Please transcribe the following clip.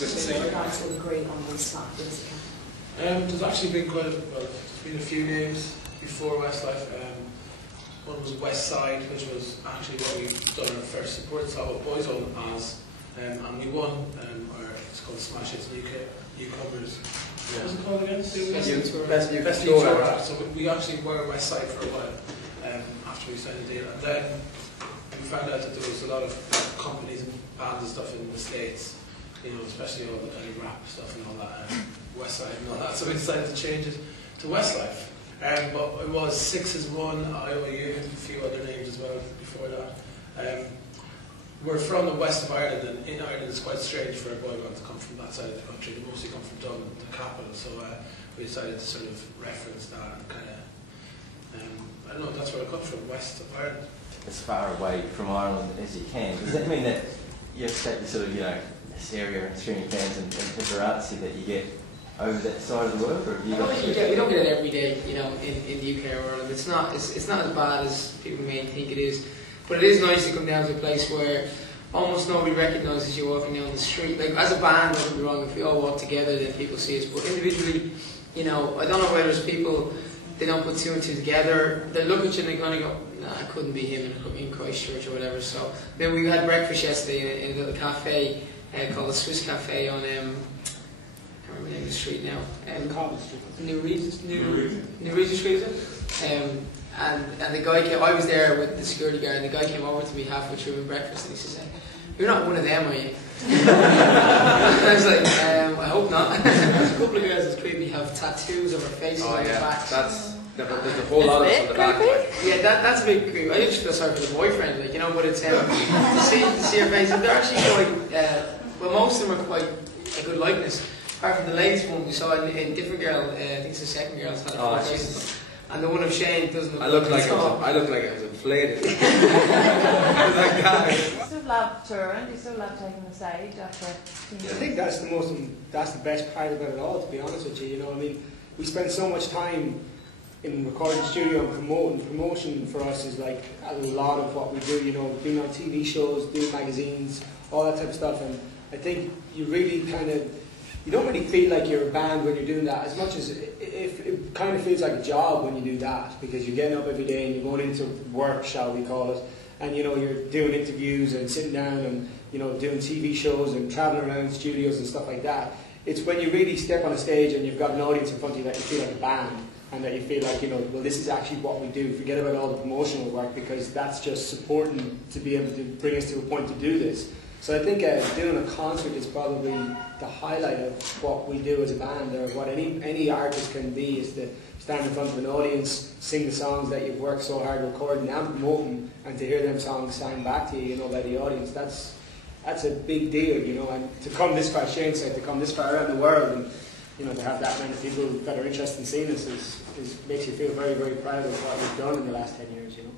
Good to see you. Guys will agree on Westlife. What is it? There's actually been there's been a few names before Westlife. One was Westside, which was actually what we done our first support, so what boys own as, and we won. It's called Smash Hits Newcomers. What was it called again? Best New Tour Act. So we actually were Westside for a while after we signed the deal, and then we found out that there was a lot of companies and bands and stuff in the States, you know, especially all the kind of rap stuff and all that, Westside and all that. So we decided to change it to Westlife. But it was 6 as 1, IOU, and a few other names as well before that. We're from the west of Ireland, and in Ireland it's quite strange for a boy band to come from that side of the country. They mostly come from Dublin, the capital, so we decided to sort of reference that and kind of, I don't know, that's where I come from, west of Ireland. As far away from Ireland as you can. Does that mean that you expect the sort of, you know, this area and streaming fans and paparazzi that you get over that side of the world, or have you got? We don't get it every day, you know, in the UK or Ireland. It's not as bad as people may think it is, but it is nice to come down to a place where almost nobody recognises you walking down the street. Like as a band, don't get me wrong, if we all walk together, then people see us. But individually, you know, I don't know whether it's people, they don't put 2 and 2 together. They look at you and they kind of go, "Nah, it couldn't be him in Christchurch or whatever." So then we had breakfast yesterday in a little cafe called the Swiss Cafe on. I can't remember the name of the street now. New Regent Street, is it? And the guy came, I was there with the security guard, and the guy came over to me halfway through in breakfast, and he says, "You're not one of them, are you?" I was like, I hope not. There's a couple of girls that creepy have tattoos of their faces on their backs. There's a whole lot of us on the back. Like. Yeah, that's a big creep. I just feel sorry for the boyfriend, like, you know, but it's to see her faces. They're actually quite, well, most of them are quite a good likeness. Apart from the latest one we saw in different girl, I think it's the second girl, it's had faces. And the one of Shane doesn't look I look like I was inflated. Do you still love touring? Do you still love taking the stage after? I think that's the best part about it all, to be honest with you. You know, I mean, we spend so much time in recording studio and promoting. Promotion for us is like a lot of what we do. You know, being on TV shows, doing magazines, all that type of stuff. And I think you really you don't really feel like you're a band when you're doing that, as much as it kind of feels like a job when you do that, because you're getting up every day and you're going into work, shall we call it, and you know, you're doing interviews and sitting down and, you know, doing TV shows and traveling around studios and stuff like that. It's when you really step on a stage and you've got an audience in front of you that you feel like a band, and that you feel like, you know, well, this is actually what we do. Forget about all the promotional work, because that's just supporting to be able to bring us to a point to do this. So I think doing a concert is probably the highlight of what we do as a band, or what any artist can be, is to stand in front of an audience, sing the songs that you've worked so hard recording and promoting, and to hear them songs sang back to you, you know, by the audience. That's a big deal, you know. And to come this far, Shane said, to come this far around the world, and, you know, to have that many people that are interested in seeing us makes you feel very, very proud of what we've done in the last 10 years, you know.